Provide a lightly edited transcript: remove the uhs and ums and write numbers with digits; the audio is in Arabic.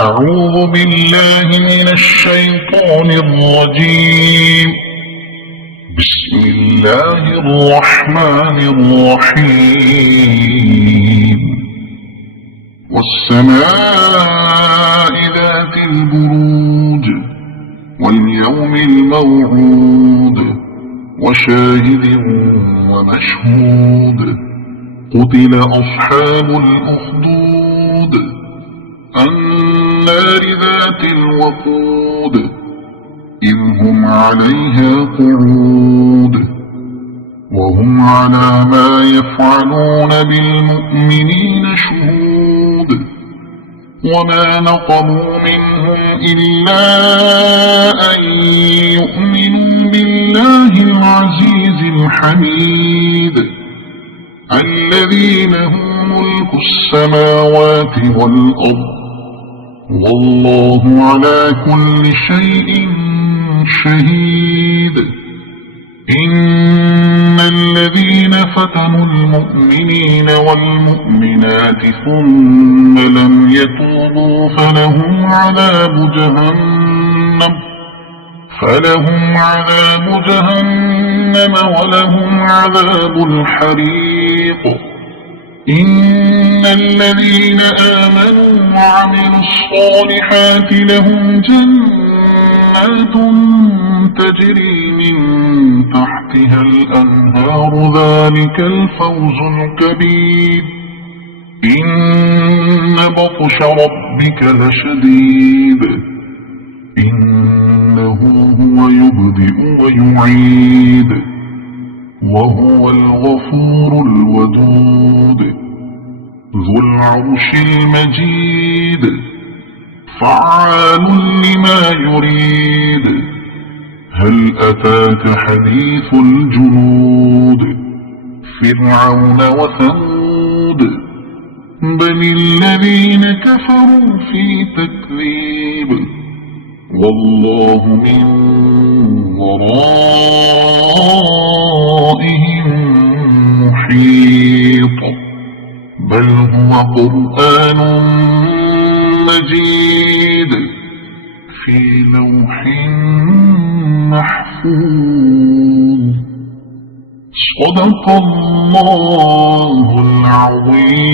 أعوذ بالله من الشيطان الرجيم. بسم الله الرحمن الرحيم. والسماء ذات البروج واليوم الموعود وشاهد ومشهود. قتل أصحاب الأخدود النار ذات الوقود إذ هم عليها قعود وهم على ما يفعلون بالمؤمنين شهود. وما نقموا منهم إلا أن يؤمنوا بالله العزيز الحميد الذي له ملك السماوات والأرض والله على كل شيء شهيد. إن الذين فتنوا المؤمنين والمؤمنات ثم لم يتوبوا فلهم عذاب جهنم ولهم عذاب الحريق. إن الذين آمنوا وعملوا الصالحات لهم جنات تجري من تحتها الأنهار ذلك الفوز الكبير. إن بطش ربك لشديد إنه هو يبدئ ويعيد وهو الغفور الودود ذو العرش المجيد فعال لما يريد. هل أتاك حديث الجنود فرعون وثمود بل الذين كفروا في تكذيب والله من ورائهم محيط. بل هو قرآن مجيد في لوح محفوظ. صدق الله العظيم.